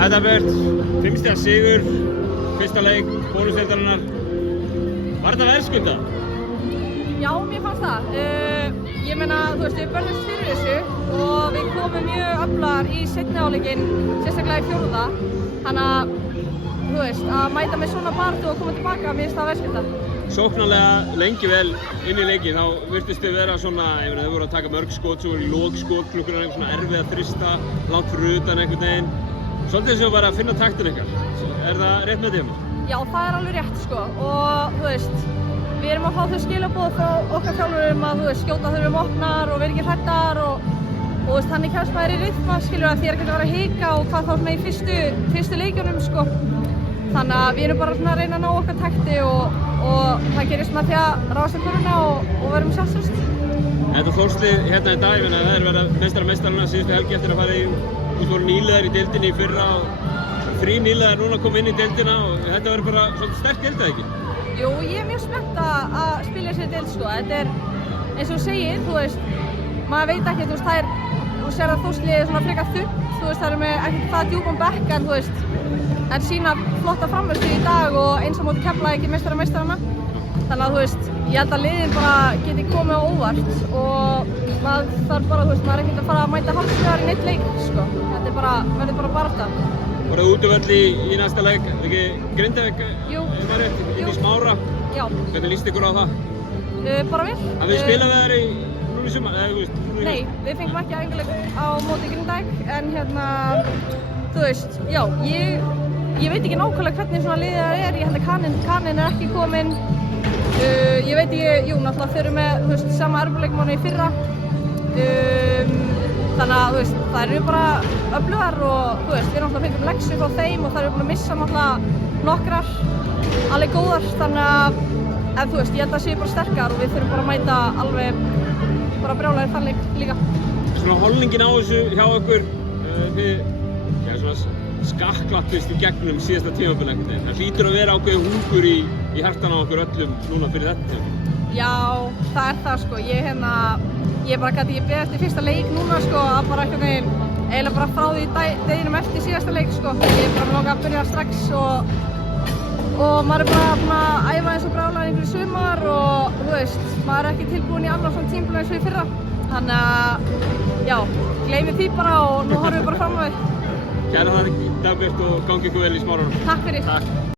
Þetta Björt, 5 stiga sigur, fyrsta leik, bónusdeildarinnar. Var þetta verðskuldað? Já, mér fannst það. Ég meina, þú veist, við börnumst fyrir þessu og við komum mjög öflugar í seinni hálfleikinn, sérstaklega í fjórða. Þannig að, þú veist, að mæta með svona baráttu og koma tilbaka, mér finnst það verðskuldað. Sóknarlega lengi vel inn í leikinn, þá virtist þið vera svona, ég meina, þau voru að taka mörg skot, svo voru í lok skotklukkur eitthvað svona erfið að þrista, langt fyrir utan einhvern veginn. Svolítið sem bara að finna taktin ykkar. Er það rétt með því? Já, það er alveg rétt, sko. Og, þú veist, við erum að fá þau skilaboð frá okkar þjálfurum að, þú veist, skjóta þurfum opnar og vera ekki hræddar og þú veist, þannig kemst maður í rytma, skilur, að því ekkert að vera að hika og hvað þá svona í fyrstu leikjunum, sko. Þannig að við erum bara svona að reyna að ná okkar takti og það gerist með því að ráðast í köruna og verðum sjálfstraust. Þetta Þórslið hérna í dag, ég meina, það er verið meistarana síðustu helgi eftir að fara í, þú voru nýliðar í deildinni í fyrra og 3 nýliðar núna að koma inn í deildina og þetta verður bara svolítið sterk deild, eða ekki? Jú, ég er mjög spennt að spila þessi deild, sko. Þetta er, eins og þú segir, þú veist, maður veit ekki, þú veist, það er, þú sér að Þórslið er svona frekar þunnt, þú veist, það er með ekkert það djúpan bekk, en þú veist, en sína flotta framvörslu í dag og eins og móti Keflavík meistarana. Þannig að, þú veist, ég held að liðin bara geti komið á óvart og maður þarf bara, þú veist, maður er ekkert að fara að mæta hálfslegar í neitt leik, sko. Þetta er bara, verður bara barátta. Voruð útivöll í næsta leik, ekki Grindavík, var rétt, inn í Smára. Já. Hvernig líst ykkur á það? Bara vel. Hafið þið spilað við þær núna í sumar, eða þú veist? Nei, við fengum ekki æfingarleik á móti Grindavík, en hérna, þú veist, já, ég veit ekki nákvæmlega hvernig svona liðið það er, ég held að kaninn er ekki kominn. Ég veit ekki, jú, náttúrulega þau eru með, þú veist, sama erfiðleikmann í fyrra. Þannig að, þú veist, þær eru bara öflugar og, þú veist, við náttúrulega fengum lexu frá þeim og þær eru búin að missa náttúrulega nokkrar, alveg góðar. Þannig að, þú veist, ég held að það séu bara sterkar og við þurfum bara að mæta alveg bara brjálægir þann leik líka. Svona holningin á þessu hjá okkur, þið svona skakklappist í gegnum síðasta tímabil einhvern veginn. Það hlýtur að vera ákveðið hungur í hjartan á okkur öllum núna fyrir þetta tímabil. Já, það er það, sko. Ég bara gæti ekki beðið eftir fyrsta leik núna, sko, að bara einhvern veginn eiginlega bara frá því deginum eftir síðasta leik, sko. Ég er bara með langa að byrja strax og maður er bara búinn að æfa eins og brjálæðir einhverju sumar og, þú veist, maður er ekki tilbúinn í annað svona tímabil eins og í fyrra. Þannig að, já, gleymið því bara og nú horfum við bara fram á því. Kæra þakk, Dagbjört, og gangi ykkur vel í Smáranum. Takk fyrir. Takk.